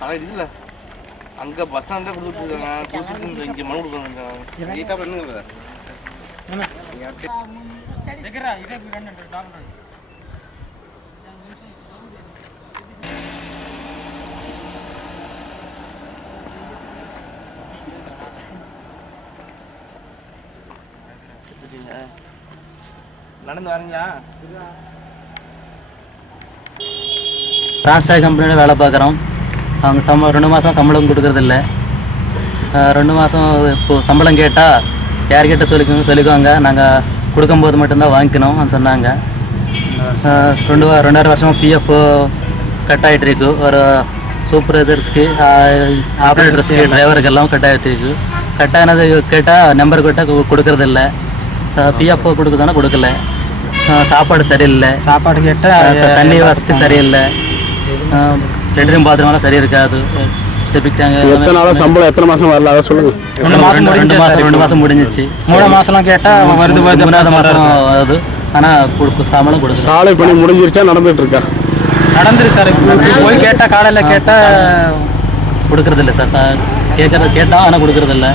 கடை இருக்குல்ல அங்கே பஸ் ஸ்டாண்டே கொடுத்துட்ருக்காங்க, இங்கே மனு கொடுக்குறாங்க. நடந்து வரீங்களா? டிரான்ஸ்டாக் கம்பெனியில் வேலை பார்க்குறோம். அவங்க 2 மாதம் சம்பளம் கொடுக்குறதில்ல. 2 மாதம் இப்போது சம்பளம் கேட்டால் யார்கிட்ட சொல்லிக்குவாங்க, நாங்கள் கொடுக்கும்போது மட்டும்தான் வாங்கிக்கணும் சொன்னாங்க. 2 வருஷமாக பிஎஃப் கட் ஆகிட்டுருக்கு. ஒரு சூப்பர்வைசர்ஸ்க்கு, ஆப்ரேட்டர்ஸ்க்கு, டிரைவருக்கெல்லாம் கட் ஆகிட்டுருக்கு. கட் ஆனது கேட்டால் நம்பர் கேட்டால் கொடுக்குறதில்ல. பிஎஃப் கொடுக்க சொன்னால் கொடுக்கல. சாப்பாடு சரியில்லை. சாப்பாடு கேட்டால் தண்ணி வசதி சரியில்லை. லெட்டரிங் பாத்ரூம்லாம் சரி இருக்காது. எத்தனை நாளாக சம்பளம் எத்தனை மாதம் வரல அதை சொல்லுங்கள். 2 மாதம் முடிஞ்சிச்சு. 3 மாதம்லாம் கேட்டால் வருது 3ஆவது மாதம் வருது. ஆனால் சம்பளம் கொடுக்கும். சாலை பணி முடிஞ்சிருச்சா நடந்துட்டு இருக்கா? நடந்துரு சார். போய் கேட்டால் காலையில் கேட்டால் கொடுக்குறதில்ல சார். கேட்குறது கேட்டால் ஆனால் கொடுக்குறதில்ல.